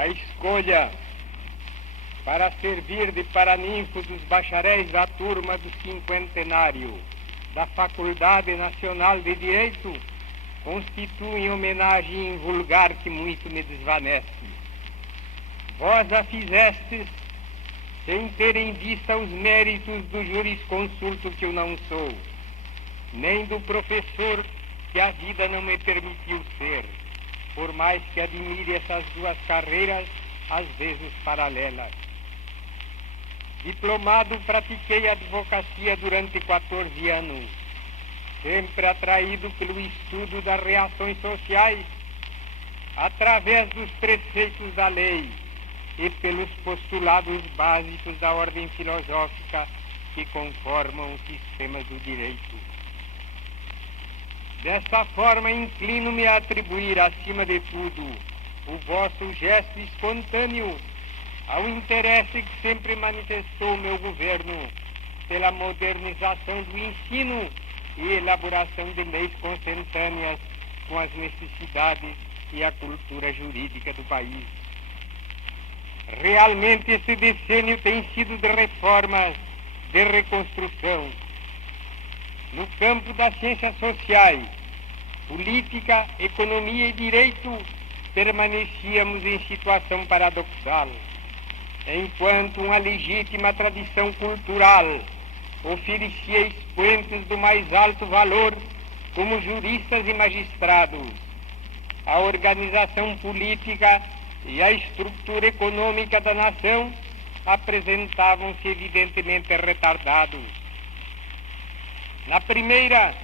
a escolha para servir de paraninfo dos bacharéis da turma do cinquentenário da Faculdade Nacional de Direito constitui homenagem vulgar que muito me desvanece. Vós a fizestes sem ter em vista os méritos do jurisconsulto que eu não sou, nem do professor que a vida não me permitiu ser, por mais que admire essas duas carreiras, às vezes paralelas. Diplomado, pratiquei a advocacia durante 14 anos, sempre atraído pelo estudo das reações sociais, através dos preceitos da lei e pelos postulados básicos da ordem filosófica que conformam os sistemas do direito. Dessa forma, inclino-me a atribuir, acima de tudo, o vosso gesto espontâneo ao interesse que sempre manifestou meu governo pela modernização do ensino e elaboração de leis consentâneas com as necessidades e a cultura jurídica do país. Realmente, esse decênio tem sido de reformas, de reconstrução. No campo das ciências sociais, política, economia e direito, permanecíamos em situação paradoxal. Enquanto uma legítima tradição cultural oferecia expoentes do mais alto valor como juristas e magistrados, a organização política e a estrutura econômica da nação apresentavam-se evidentemente retardados. Na primeira,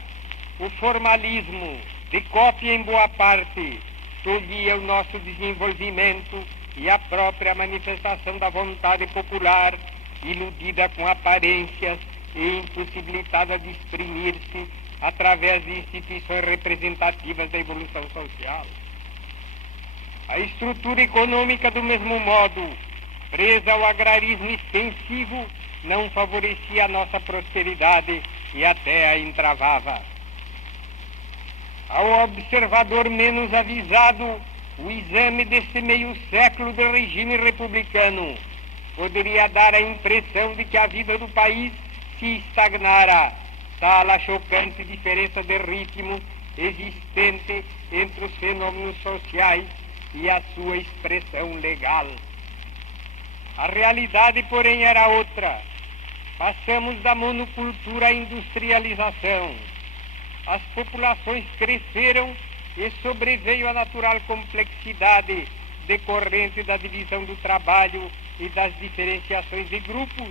o formalismo, de cópia em boa parte, tolhia o nosso desenvolvimento e a própria manifestação da vontade popular, iludida com aparências e impossibilitada de exprimir-se através de instituições representativas da evolução social. A estrutura econômica, do mesmo modo, presa ao agrarismo extensivo, não favorecia a nossa prosperidade e até a entravava. Ao observador menos avisado, o exame deste meio século de regime republicano poderia dar a impressão de que a vida do país se estagnara, tal a chocante diferença de ritmo existente entre os fenômenos sociais e a sua expressão legal. A realidade, porém, era outra. Passamos da monocultura à industrialização. As populações cresceram e sobreveio a natural complexidade decorrente da divisão do trabalho e das diferenciações de grupos,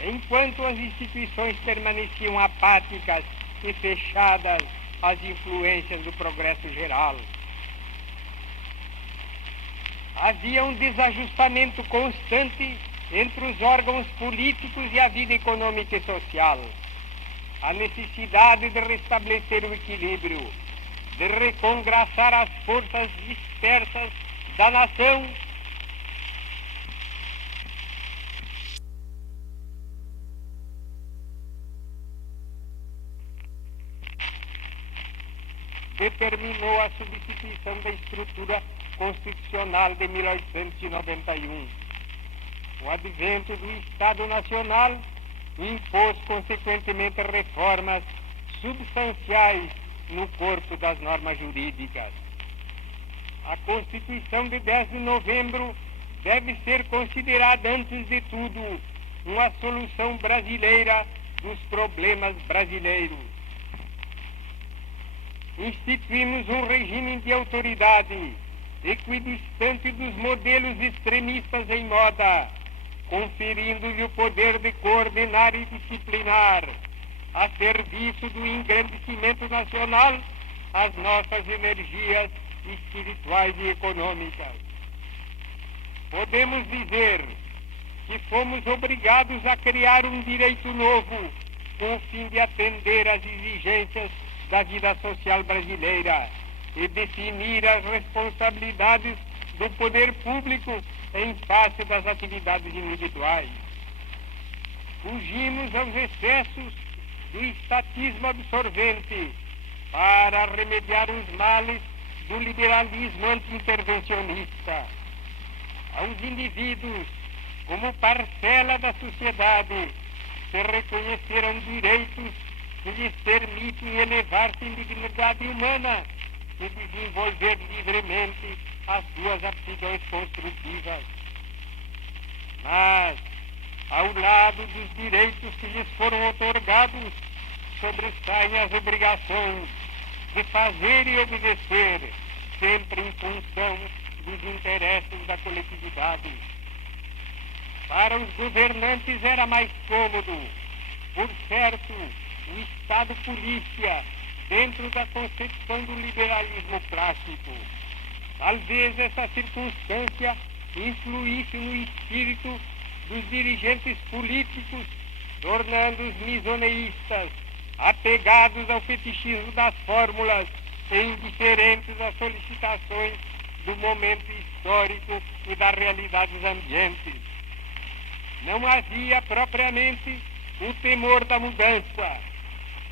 enquanto as instituições permaneciam apáticas e fechadas às influências do progresso geral. Havia um desajustamento constante entre os órgãos políticos e a vida econômica e social. A necessidade de restabelecer o equilíbrio, de recongraçar as forças dispersas da nação, determinou a substituição da estrutura constitucional de 1891. O advento do Estado Nacional impôs, consequentemente, reformas substanciais no corpo das normas jurídicas. A Constituição de 10 de novembro deve ser considerada, antes de tudo, uma solução brasileira dos problemas brasileiros. Instituímos um regime de autoridade equidistante dos modelos extremistas em moda, conferindo-lhe o poder de coordenar e disciplinar, a serviço do engrandecimento nacional, as nossas energias espirituais e econômicas. Podemos dizer que fomos obrigados a criar um direito novo, com o fim de atender às exigências da vida social brasileira e definir as responsabilidades do poder público em face das atividades individuais. Fugimos aos excessos do estatismo absorvente para remediar os males do liberalismo anti-intervencionista. aos indivíduos como parcela da sociedade se reconheceram direitos que lhes permitem elevar-se em dignidade humana e desenvolver livremente as suas aptidões construtivas. Mas, ao lado dos direitos que lhes foram otorgados, sobressaem as obrigações de fazer e obedecer, sempre em função dos interesses da coletividade. Para os governantes era mais cômodo, por certo, o Estado polícia, dentro da concepção do liberalismo clássico. Talvez essa circunstância influísse no espírito dos dirigentes políticos, tornando-os misoneístas, apegados ao fetichismo das fórmulas e indiferentes às solicitações do momento histórico e das realidades ambientes. Não havia propriamente o temor da mudança.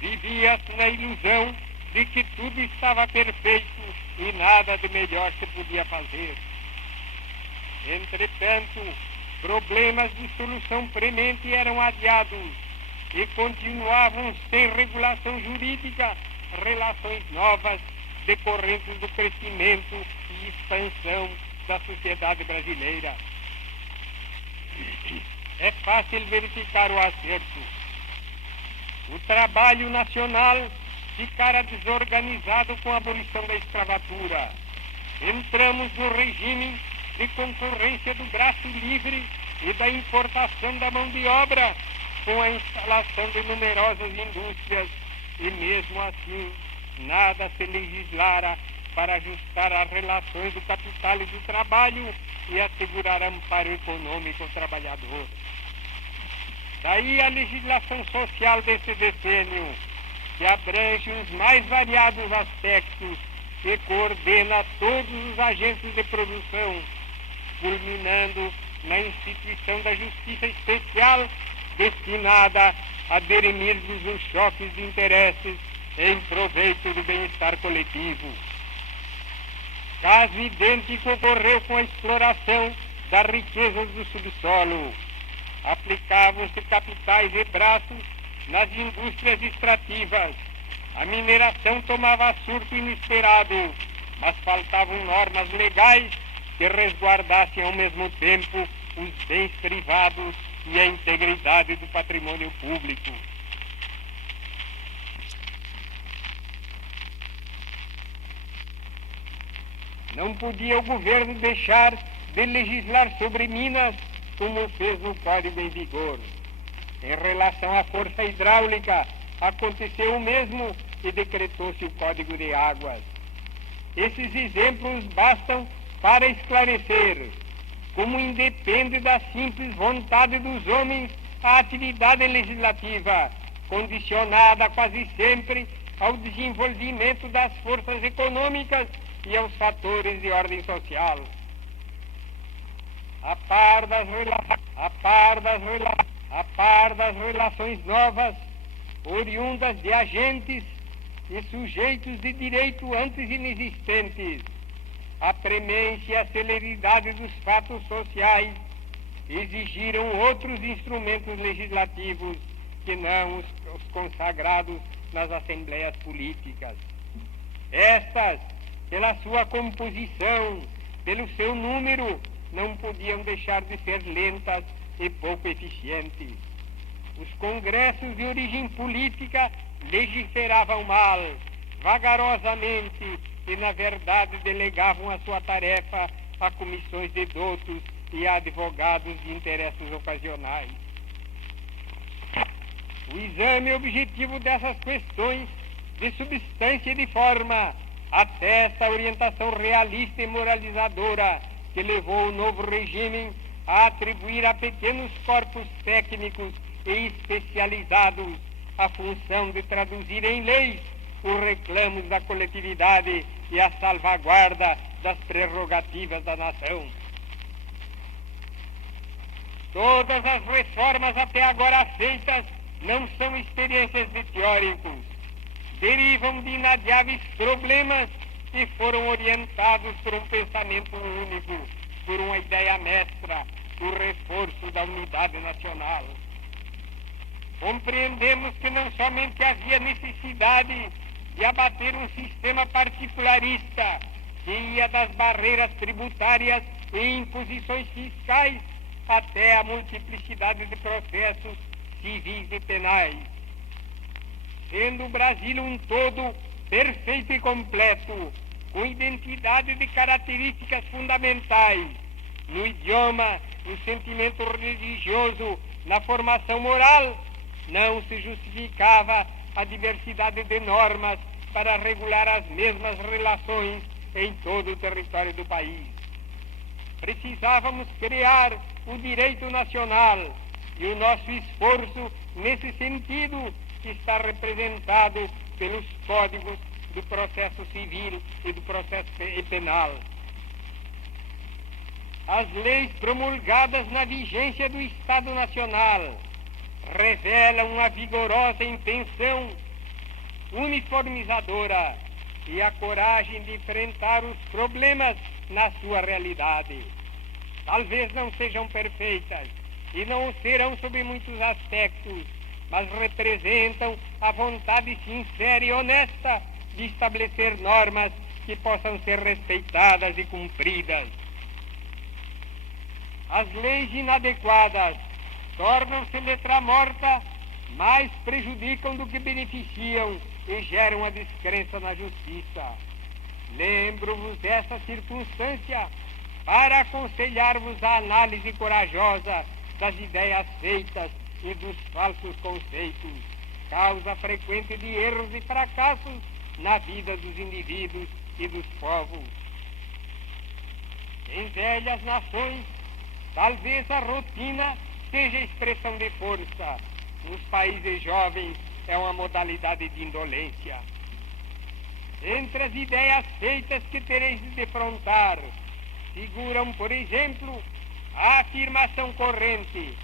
Vivia-se na ilusão de que tudo estava perfeito e nada de melhor se podia fazer. Entretanto, problemas de solução premente eram adiados e continuavam sem regulação jurídica relações novas decorrentes do crescimento e expansão da sociedade brasileira. É fácil verificar o acerto. O trabalho nacional ficara desorganizado com a abolição da escravatura. Entramos no regime de concorrência do braço livre e da importação da mão de obra, com a instalação de numerosas indústrias, e mesmo assim nada se legislara para ajustar as relações do capital e do trabalho e assegurar amparo econômico ao trabalhador. Daí a legislação social desse decênio, que abrange os mais variados aspectos e coordena todos os agentes de produção, culminando na instituição da justiça especial destinada a dirimir-lhes os choques de interesses em proveito do bem-estar coletivo. Caso idêntico ocorreu com a exploração das riquezas do subsolo. Aplicavam-se capitais e braços nas indústrias extrativas. A mineração tomava surto inesperado, mas faltavam normas legais que resguardassem ao mesmo tempo os bens privados e a integridade do patrimônio público. Não podia o governo deixar de legislar sobre Minas, como fez no Código em vigor. Em relação à força hidráulica, aconteceu o mesmo e decretou-se o Código de Águas. Esses exemplos bastam para esclarecer como independe da simples vontade dos homens a atividade legislativa, condicionada quase sempre ao desenvolvimento das forças econômicas e aos fatores de ordem social. A par das relações novas, oriundas de agentes e sujeitos de direito antes inexistentes, a premência e a celeridade dos fatos sociais exigiram outros instrumentos legislativos que não os consagrados nas assembleias políticas. Estas, pela sua composição, pelo seu número, não podiam deixar de ser lentas e pouco eficientes. Os congressos de origem política legiferavam mal, vagarosamente, e na verdade delegavam a sua tarefa a comissões de doutos e a advogados de interesses ocasionais. O exame objetivo dessas questões de substância e de forma atesta a orientação realista e moralizadora que levou o novo regime a atribuir a pequenos corpos técnicos e especializados a função de traduzir em leis os reclamos da coletividade e a salvaguarda das prerrogativas da nação. Todas as reformas até agora feitas não são experiências de teóricos, derivam de inadiáveis problemas e foram orientados por um pensamento único, por uma ideia mestra, o reforço da unidade nacional. Compreendemos que não somente havia necessidade de abater um sistema particularista que ia das barreiras tributárias e imposições fiscais até a multiplicidade de processos civis e penais. Sendo o Brasil um todo perfeito e completo, com identidade de características fundamentais, no idioma, no sentimento religioso, na formação moral, não se justificava a diversidade de normas para regular as mesmas relações em todo o território do país. Precisávamos criar o direito nacional e o nosso esforço nesse sentido está representado pelos códigos do processo civil e do processo penal. As leis promulgadas na vigência do Estado Nacional revelam uma vigorosa intenção uniformizadora e a coragem de enfrentar os problemas na sua realidade. Talvez não sejam perfeitas e não o serão sob muitos aspectos, mas representam a vontade sincera e honesta de estabelecer normas que possam ser respeitadas e cumpridas. As leis inadequadas tornam-se letra morta, mais prejudicam do que beneficiam e geram a descrença na justiça. Lembro-vos dessa circunstância para aconselhar-vos a análise corajosa das ideias feitas e dos falsos conceitos, causa frequente de erros e fracassos na vida dos indivíduos e dos povos. Em velhas nações, talvez a rotina seja expressão de força. Nos países jovens é uma modalidade de indolência. Entre as ideias feitas que tereis de defrontar, figuram, por exemplo, a afirmação corrente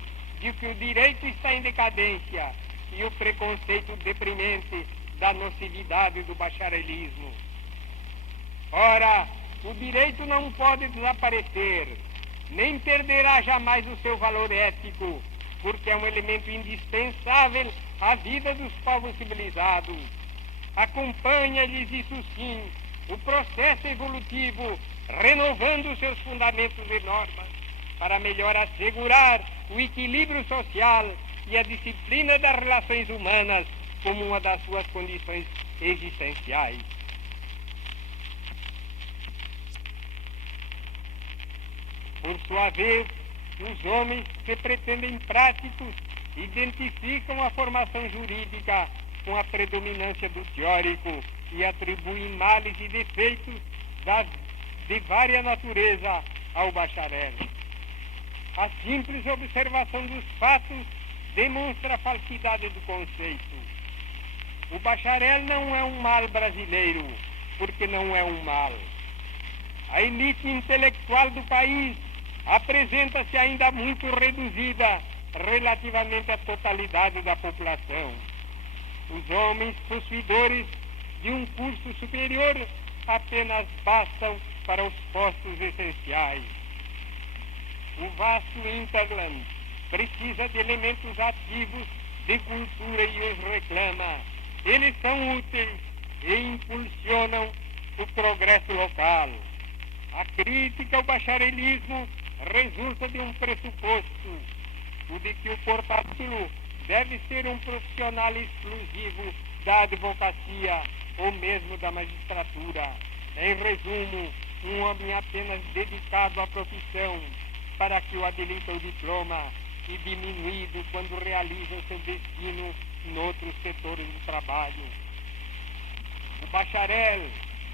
de que o direito está em decadência e o preconceito deprimente da nocividade do bacharelismo. Ora, o direito não pode desaparecer, nem perderá jamais o seu valor ético, porque é um elemento indispensável à vida dos povos civilizados. Acompanha-lhes, isso sim, o processo evolutivo, renovando seus fundamentos e normas, para melhor assegurar o equilíbrio social e a disciplina das relações humanas como uma das suas condições existenciais. Por sua vez, os homens que pretendem práticos identificam a formação jurídica com a predominância do teórico e atribuem males e defeitos de vária natureza ao bacharel. A simples observação dos fatos demonstra a falsidade do conceito. O bacharel não é um mal brasileiro, porque não é um mal. A elite intelectual do país apresenta-se ainda muito reduzida relativamente à totalidade da população. Os homens possuidores de um curso superior apenas bastam para os postos essenciais. O vasto Interland precisa de elementos ativos de cultura e os reclama. Eles são úteis e impulsionam o progresso local. A crítica ao bacharelismo resulta de um pressuposto, o de que o portátil deve ser um profissional exclusivo da advocacia ou mesmo da magistratura. Em resumo, um homem apenas dedicado à profissão, para que o habilita o diploma e diminuído quando realiza o seu destino em outros setores do trabalho. O bacharel,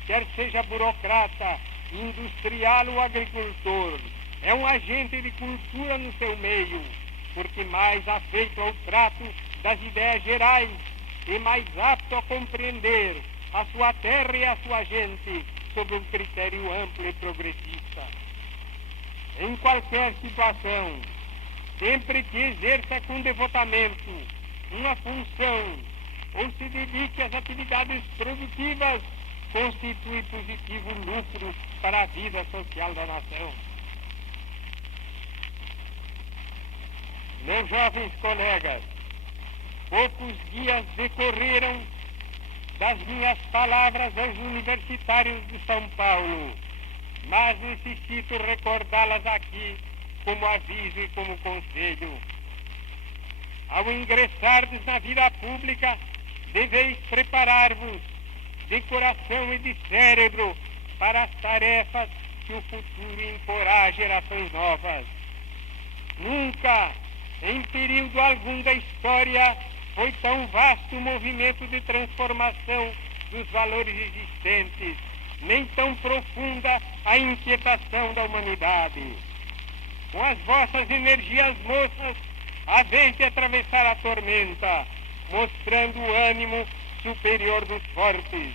quer seja burocrata, industrial ou agricultor, é um agente de cultura no seu meio, porque mais afeito ao trato das ideias gerais e mais apto a compreender a sua terra e a sua gente sob um critério amplo e progressista. Em qualquer situação, sempre que exerça com devotamento uma função ou se dedique às atividades produtivas, constitui positivo lucro para a vida social da nação. Meus jovens colegas, poucos dias decorreram das minhas palavras aos universitários de São Paulo, mas necessito recordá-las aqui como aviso e como conselho. Ao ingressardes na vida pública, deveis preparar-vos de coração e de cérebro para as tarefas que o futuro imporá a gerações novas. Nunca, em período algum da história, foi tão vasto o movimento de transformação dos valores existentes, nem tão profunda a inquietação da humanidade. Com as vossas energias moças, haveis de atravessar a tormenta, mostrando o ânimo superior dos fortes.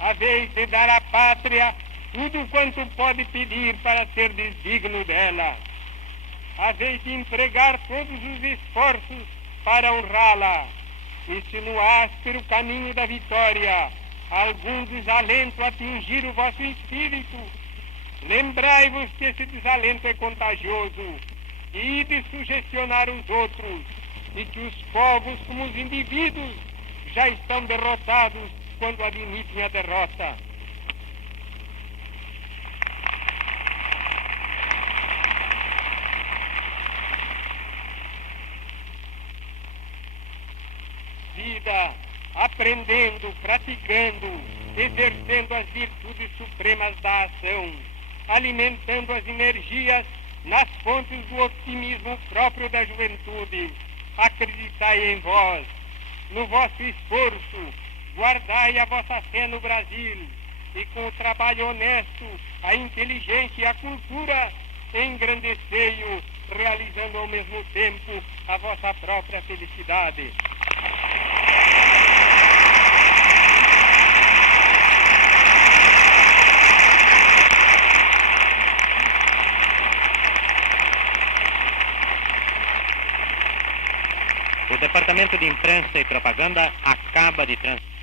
Haveis de dar à pátria tudo quanto pode pedir para ser digno dela. Haveis de empregar todos os esforços para honrá-la. E se no áspero caminho da vitória algum desalento atingir o vosso espírito, lembrai-vos que esse desalento é contagioso e de sugestionar os outros, e que os povos como os indivíduos já estão derrotados quando admitem a derrota. Vida, aprendendo, praticando, exercendo as virtudes supremas da ação, alimentando as energias nas fontes do otimismo próprio da juventude. Acreditai em vós, no vosso esforço, guardai a vossa fé no Brasil, e com o trabalho honesto, a inteligência e a cultura, engrandecei-o, realizando ao mesmo tempo a vossa própria felicidade. O Departamento de Imprensa e Propaganda acaba de transmitir